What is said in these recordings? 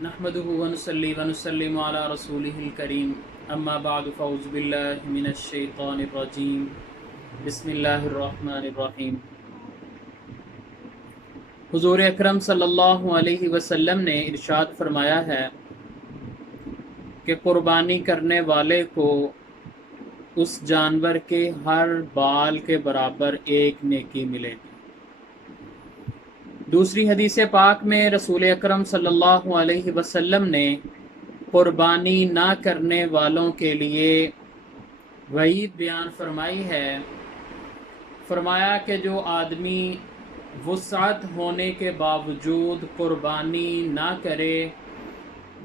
नहमदुहु व नुसल्ली व नुसल्लिमु अला रसूलिहिल करीम अम्मा बअदु फ़अऊज़ु बिल्लाहि मिनश शैतानिर रजीम बिस्मिल्लाहिर रहमानिर रहीम। हुज़ूर अकरम सल्लल्लाहु अलैहि वसल्लम ने इरशाद फरमाया है कि कुर्बानी करने वाले को उस जानवर के हर बाल के बराबर एक नेकी मिलेगी। दूसरी हदीस पाक में रसूल अकरम सल्लल्लाहु अलैहि वसल्लम ने कुर्बानी ना करने वालों के लिए वईद बयान फरमाई है। फरमाया कि जो आदमी वुसअत होने के बावजूद कुर्बानी ना करे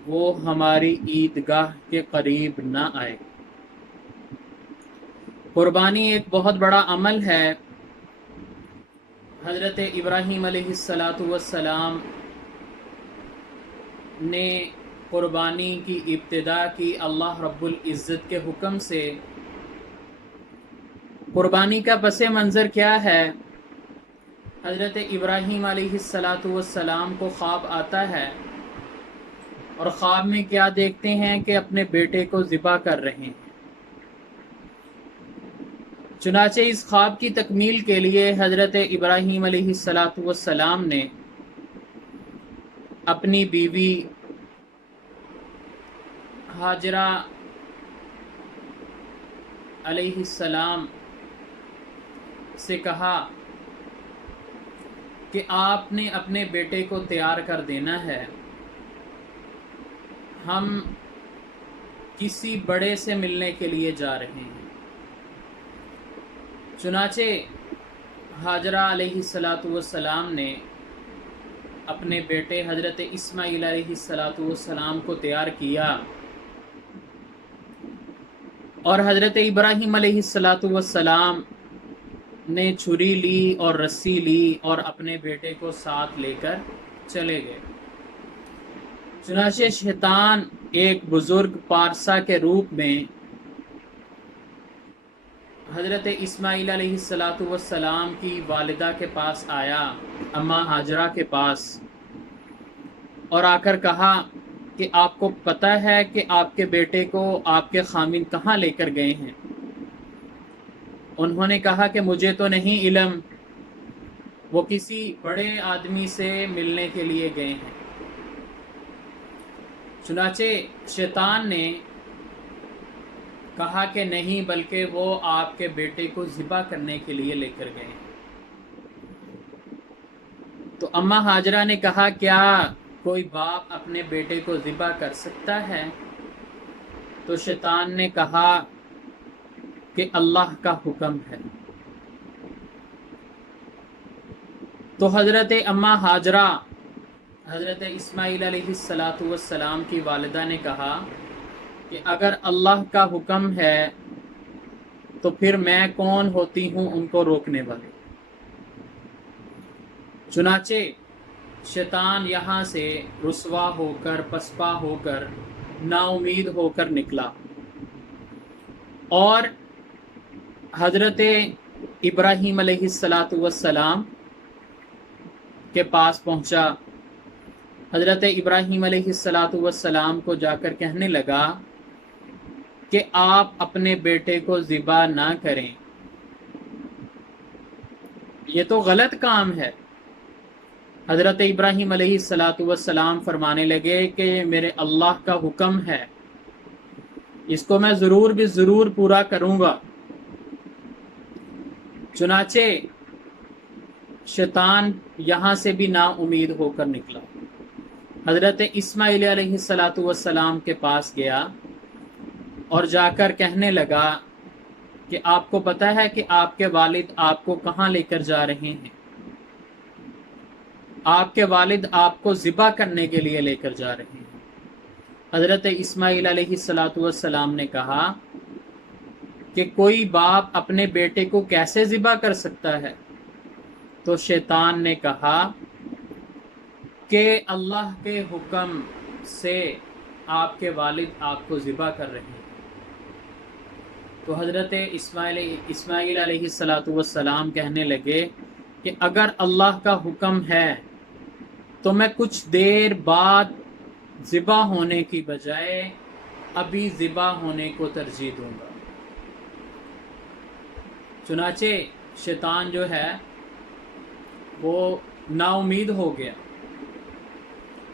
वो हमारी ईदगाह के करीब ना आए। कुर्बानी एक बहुत बड़ा अमल है। हज़रत इब्राहीम अलैहिस्सलातु वस्सलाम ने कुर्बानी की इब्तिदा की अल्लाह रब्बुल इज़्ज़त के हुक्म से। कुर्बानी का पस मंज़र क्या है? हज़रत इब्राहीम अलैहिस्सलातु वस्सलाम को ख्वाब आता है और ख्वाब में क्या देखते हैं कि अपने बेटे को ज़िबा कर रहे हैं। चुनाचे इस ख्वाब की तकमील के लिए हज़रत इब्राहीम अलैहिस्सलातु वस्सलाम ने अपनी बीवी हाजरा अलैहिस्सलाम से कहा कि आपने अपने बेटे को तैयार कर देना है, हम किसी बड़े से मिलने के लिए जा रहे हैं। चुनाचे हाजरा अलैहिस्सलातु वस्सलाम ने अपने बेटे हज़रत इस्माईल अलैहिस्सलातु वस्सलाम को तैयार किया और हज़रत इब्राहीम अलैहिस्सलातु वस्सलाम ने छुरी ली और रस्सी ली और अपने बेटे को साथ लेकर चले गए। चुनाचे शैतान एक बुज़ुर्ग पारसा के रूप में हज़रत इस्माईल अलैहिस्सलातु वस्सलाम की वालिदा के पास आया, अम्मा हाजरा के पास, और आकर कहा कि आपको पता है कि आपके बेटे को आपके खामिन कहाँ लेकर गए हैं? उन्होंने कहा कि मुझे तो नहीं इल्म, वो किसी बड़े आदमी से मिलने के लिए गए हैं। चुनाचे शैतान ने कहा कि नहीं, बल्कि वो आपके बेटे को ज़िबा करने के लिए लेकर गए। तो अम्मा हाजरा ने कहा, क्या कोई बाप अपने बेटे को ज़िबा कर सकता है? तो शैतान ने कहा कि अल्लाह का हुक्म है। तो हज़रत अम्मा हाजरा हज़रत इस्माईल अलैहिस्सलातु वस्सलाम की वालिदा ने कहा कि अगर अल्लाह का हुक्म है तो फिर मैं कौन होती हूँ उनको रोकने वाली। चुनाचे शैतान यहाँ से रुसवा होकर, पसपा होकर, नाउमीद होकर निकला और हज़रत इब्राहीम अलैहिस्सलातु वस्सलाम के पास पहुँचा। हज़रत इब्राहीम अलैहिस्सलातु वस्सलाम को जाकर कहने लगा कि आप अपने बेटे को ज़िबा ना करें, ये तो गलत काम है। हज़रत इब्राहीम अलैहिस्सलातु वस्सलाम फरमाने लगे कि मेरे अल्लाह का हुक्म है, इसको मैं ज़रूर भी ज़रूर पूरा करूँगा। चुनाचे शैतान यहाँ से भी ना उम्मीद होकर निकला। हज़रत इस्माईल अलैहिस्सलातु वस्सलाम के पास गया और जाकर कहने लगा कि आपको पता है कि आपके वालिद आपको कहाँ लेकर जा रहे हैं? आपके वालिद आपको ज़िबा करने के लिए लेकर जा रहे हैं। हज़रत इस्माईल अलैहिस्सलातु वस्सलाम ने कहा कि कोई बाप अपने बेटे को कैसे ज़िबा कर सकता है? तो शैतान ने कहा कि अल्लाह के हुक्म से आपके वालिद आपको ज़िबा कर रहे हैं। तो हज़रत इस्माईल अलैहिस्सलातु वस्सलाम कहने लगे कि अगर अल्लाह का हुक्म है तो मैं कुछ देर बाद ذبح ہونے کی بجائے ابھی ذبح ہونے کو ترجیح دوں گا۔ چنانچہ شیطان جو ہے وہ نا امید ہو گیا،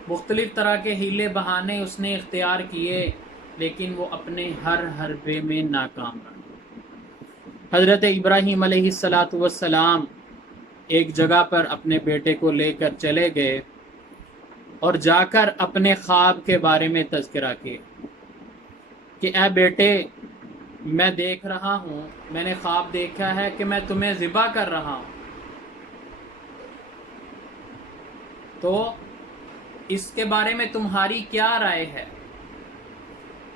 مختلف طرح کے ہیلے بہانے اس نے اختیار کیے، لیکن وہ اپنے ہر حربے میں ناکام رہا۔ حضرت ابراہیم علیہ السلام ایک جگہ پر اپنے بیٹے کو لے کر چلے گئے اور جا کر اپنے خواب کے بارے میں تذکرہ کیا کہ اے بیٹے، میں دیکھ رہا ہوں، میں نے خواب دیکھا ہے کہ میں تمہیں ذبح کر رہا ہوں، تو اس کے بارے میں تمہاری کیا رائے ہے؟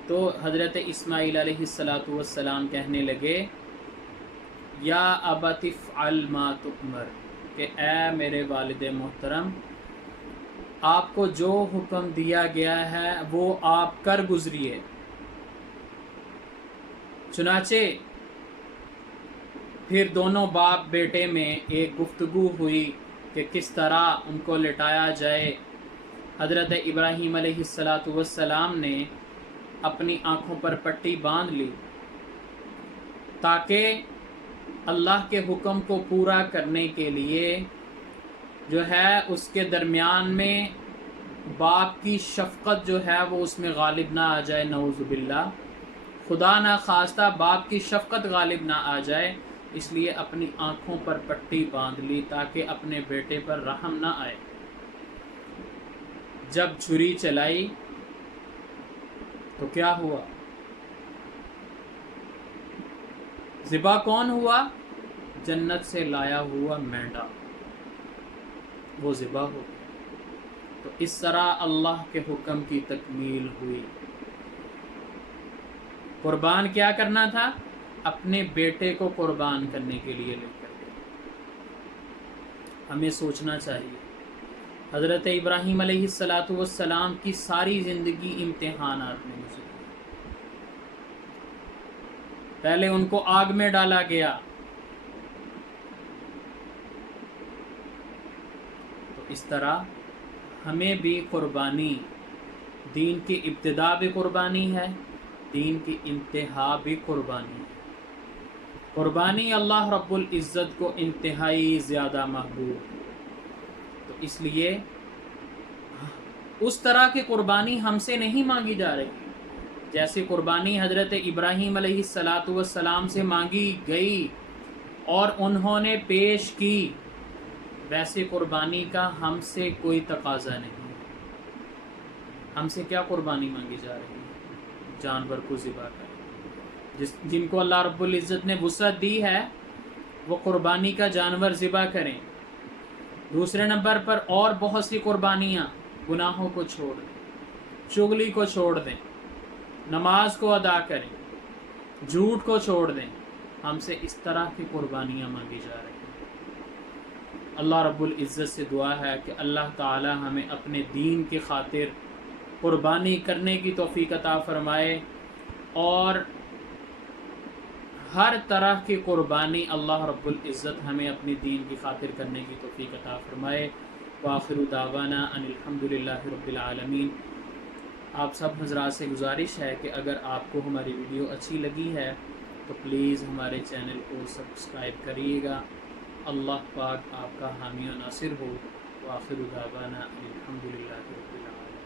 تو حضرت اسماعیل علیہ السلام کہنے لگے یا ابت افعل ما تؤمر، کہ اے میرے والد محترم، آپ کو جو حکم دیا گیا ہے وہ آپ کر گزریے۔ چنانچہ پھر دونوں باپ بیٹے میں ایک گفتگو ہوئی کہ کس طرح ان کو لٹایا جائے۔ حضرت ابراہیم علیہ السلام نے اپنی آنکھوں پر پٹی باندھ لی تاکہ اللہ کے حکم کو پورا کرنے کے لیے جو ہے اس کے درمیان میں باپ کی شفقت جو ہے وہ اس میں غالب نہ آ جائے، نعوذ باللہ، خدا نہ خواستہ باپ کی شفقت غالب نہ آ جائے، اس لیے اپنی آنکھوں پر پٹی باندھ لی تاکہ اپنے بیٹے پر رحم نہ آئے۔ جب چھری چلائی تو کیا ہوا؟ ذبح کون ہوا؟ جنت سے لایا ہوا مینڈا، وہ ذبح ہو گیا۔ تو اس طرح اللہ کے حکم کی تکمیل ہوئی۔ قربان کیا کرنا تھا؟ اپنے بیٹے کو قربان کرنے کے لیے لے کر گئے۔ ہمیں سوچنا چاہیے، حضرت ابراہیم علیہ السلام کی ساری زندگی امتحانات میں گزری۔ پہلے ان کو آگ میں ڈالا گیا، تو اس طرح ہمیں بھی قربانی، دین کی ابتدا بھی قربانی ہے، دین کی انتہا بھی قربانی ہے۔ قربانی اللہ رب العزت کو انتہائی زیادہ محبوب ہے، تو اس لیے اس طرح کی قربانی ہم سے نہیں مانگی جا رہی جیسی قربانی حضرت ابراہیم علیہ السلام سے مانگی گئی اور انہوں نے پیش کی، ویسے قربانی کا ہم سے کوئی تقاضا نہیں۔ ہم سے کیا قربانی مانگی جا رہی ہے؟ جانور کو ذبح کریں۔ جن کو اللہ رب العزت نے وسعت دی ہے وہ قربانی کا جانور ذبح کریں۔ دوسرے نمبر پر اور بہت سی قربانیاں، گناہوں کو چھوڑ دیں، چغلی کو چھوڑ دیں، نماز کو ادا کریں، جھوٹ کو چھوڑ دیں۔ ہم سے اس طرح کی قربانیاں مانگی جا رہی ہیں۔ اللہ رب العزت سے دعا ہے کہ اللہ تعالی ہمیں اپنے دین کی خاطر قربانی کرنے کی توفیق عطا فرمائے، اور ہر طرح کی قربانی اللہ رب العزت ہمیں اپنی دین کی خاطر کرنے کی توفیق عطا فرمائے۔ وآخر دعوانا ان الحمدللہ رب العالمین۔ آپ سب حضرات سے گزارش ہے کہ اگر آپ کو ہماری ویڈیو اچھی لگی ہے تو پلیز ہمارے چینل کو سبسکرائب کریے گا۔ اللہ پاک آپ کا حامی و ناصر ہو۔ وآخر دعوانا ان الحمدللہ رب العالمین۔